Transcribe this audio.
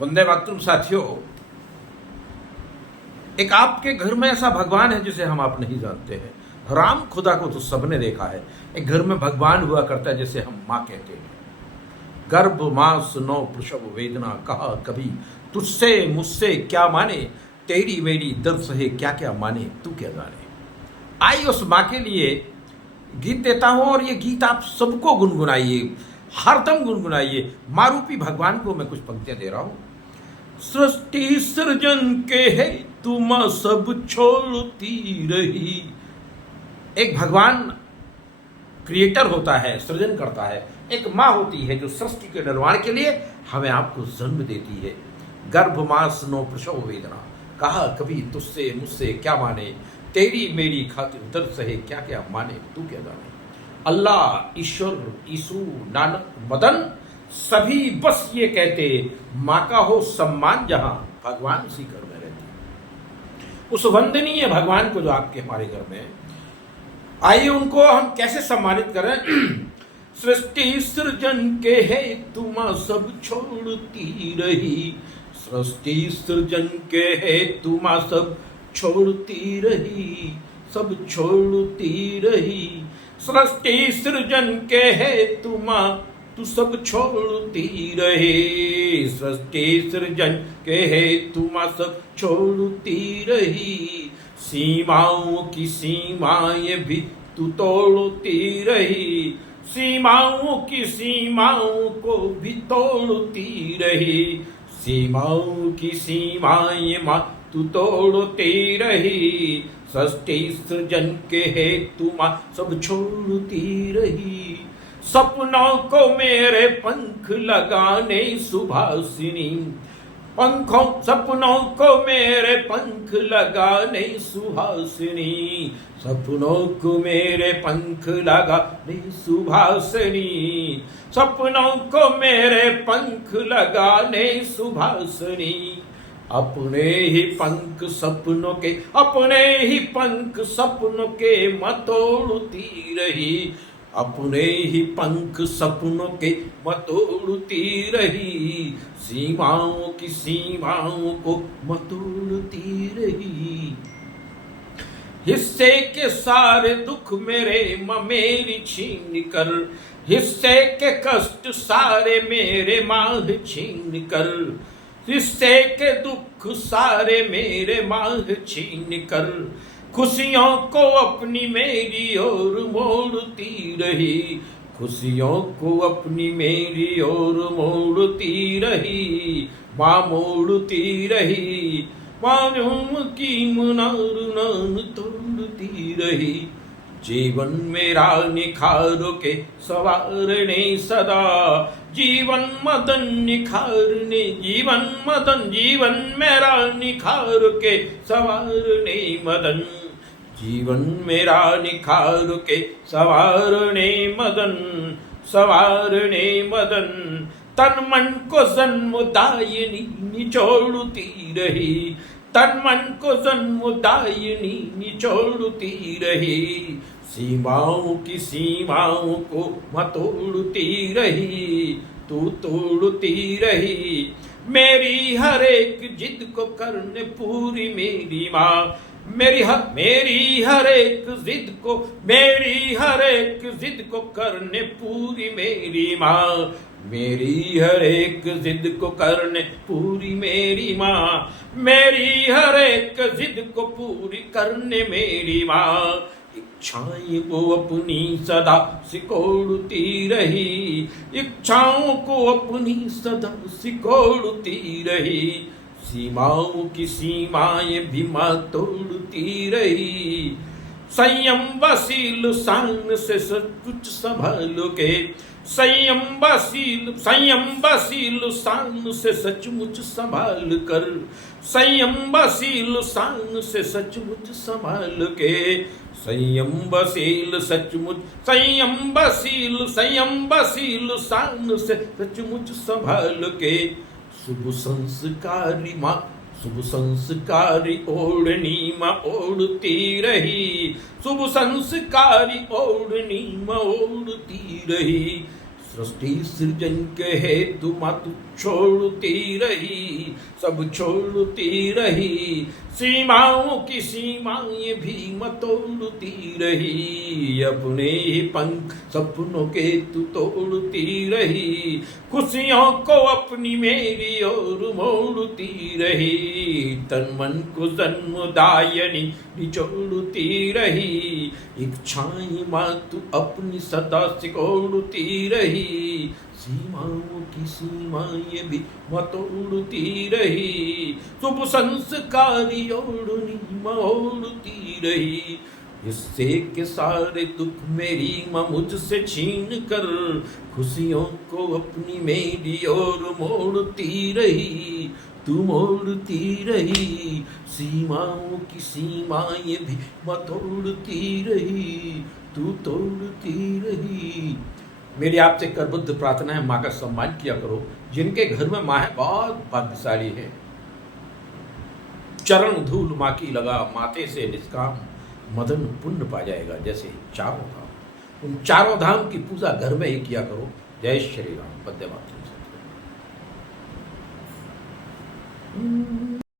वंदे मातरम साथियों, एक आपके घर में ऐसा भगवान है जिसे हम आप नहीं जानते हैं। राम खुदा को तो सबने देखा है। एक घर में भगवान हुआ करता है जिसे हम माँ कहते हैं। गर्भ मास नौ प्रसव वेदना, कहा कभी तुझसे मुझसे क्या माने, तेरी मेरी दर्द सहे क्या क्या माने, तू क्या जाने। आई उस माँ के लिए गीत देता हूं और ये गीत आप सबको गुनगुनाइए, हरदम गुनगुनाइए। मारूपी भगवान को मैं कुछ पंक्तियां दे रहा हूं। सृष्टि सृजन के है तुम सब छोड़ती रही। एक भगवान क्रिएटर होता है, सृजन करता है। एक माँ होती है जो सृष्टि के निर्माण के लिए हमें आपको जन्म देती है। गर्भ मास नो प्रसव वेदना, कहा कभी तुझसे मुझसे क्या माने, तेरी मेरी खातिर दर्द सहे क्या क्या माने, तू क्या जाने। अल्लाह, ईश्वर, ईसु, नानक, मदन सभी बस ये कहते, माँ का हो सम्मान जहां, भगवान उसी घर में रहते। उस वंदनीय भगवान को जो आपके हमारे घर में, आइए उनको हम कैसे सम्मानित करें। सृष्टि सृजन के है तुम सब छोड़ती रही, सृष्टि सृजन के है तुम सब छोड़ती रही, सब छोड़ती रही। सृष्टि सृजन के है तू सब छोड़ती रही, सृष्टि सृजन के है तुम सब छोड़ती रही। सीमाओं की सीमाएं भी तू तोड़ती रही, सीमाओं की सीमाओं को भी तोड़ती रही। सीमाओं की सीमाएं मां तू तोड़ती रही, सृष्टि सृजन के हेतु मां सब छोड़ती रही। सपनों को मेरे पंख लगाने सुभासिनी, पंखों सपनों को मेरे पंख लगाने सुहासिनी, सपनों को मेरे पंख लगाने सुभासिनी, सपनों को मेरे पंख लगाने सुभासिनी। अपने ही पंख सपनों के, अपने ही पंख सपनों के मतोड़ती रही, अपने ही पंख सपनों के मतोड़ती रही। सीमाओं की सीमाओं को मतोड़ती रही। हिस्से के सारे दुख मेरे मेरी छीन कर, हिस्से के कष्ट सारे मेरे माह छीन कर, हिस्से के दुख सारे मेरे माह छीन कर। खुशियों को अपनी मेरी ओर मोड़ती रही, खुशियों को अपनी मेरी ओर मोड़ती रही। माँ मोड़ती रही, मानूम की मुनार नाम तोड़ती रही। जीवन मेरा निखार के सवारने सदा, जीवन मदन निखारने, जीवन मदन, जीवन मेरा निखार के सवारने मदन, जीवन मेरा निखार के सवारने मदन, सवारने मदन। तन मन को जन्मदायिनी निचोड़ती रही, तन मन को जन्मदायिनी निचोड़ती रही। सीमाओं की सीमाओं को मतोड़ती रही, तू तोड़ती रही। मेरी हर एक जिद को करने पूरी मेरी माँ, मेरी हर एक जिद को, मेरी हर एक जिद को करने पूरी मेरी माँ, मेरी हर एक जिद को करने पूरी मेरी माँ, मेरी हर एक जिद को पूरी करने मेरी माँ। इच्छाएं को अपनी सदा सिकोड़ती रही, इच्छाओं को अपनी सदा सिकोड़ती रही। सीमाओं की सीमाएं भी मां तोड़ती रही। संयम वसील शान से सब कुछ संभालो के, संयम वसील शान से सचमुच संभाल कर, संयम वसील शान से सचमुच संभाल के। संयम वसील सचमुच, संयम वसील शान से सचमुच संभाल के। शुभ संस्कारी माँ, शुभ संस्कारी ओढ़नी माँ ओढ़ती रही, शुभ संस्कारी ओढ़नी माँ ओढ़ती रही। सृष्टि सृजन के हेतु मातु छोड़ती रही, सब छोड़ती रही, सीमाओं की सीमाएं भी मतोड़ती रही, अपने ही पंख सपनों के तू तोड़ती रही, खुशियों को अपनी मेरी ओर मोड़ती रही, तन मन को जन्मदायनी निचोड़ती रही, इच्छाएं माँ तू अपनी सदा सिकोड़ती रही, सीमाओं की सीमाएं भी मतोड़ती रही, शुभ संस्कारी ओढ़नी मोड़ती रही, इससे के सारे दुख मेरी माँ मुझसे छीन कर, खुशियों को अपनी मेरी ओर मोड़ती रही, तू मोड़ती रही, सीमाओं की सीमाएं भी मतोड़ती रही, तू तोड़ती रही। मेरी आपसे करबद्ध प्रार्थना है, माँ का सम्मान किया करो। जिनके घर में माँ है बहुत भाग्यशाली है। चरण धूल माँ की लगा, माथे से निष्काम मदन पुण्य पा जाएगा। जैसे चारों धाम, उन चारों धाम की पूजा घर में ही किया करो। जय श्री राम। वंदे मातरम।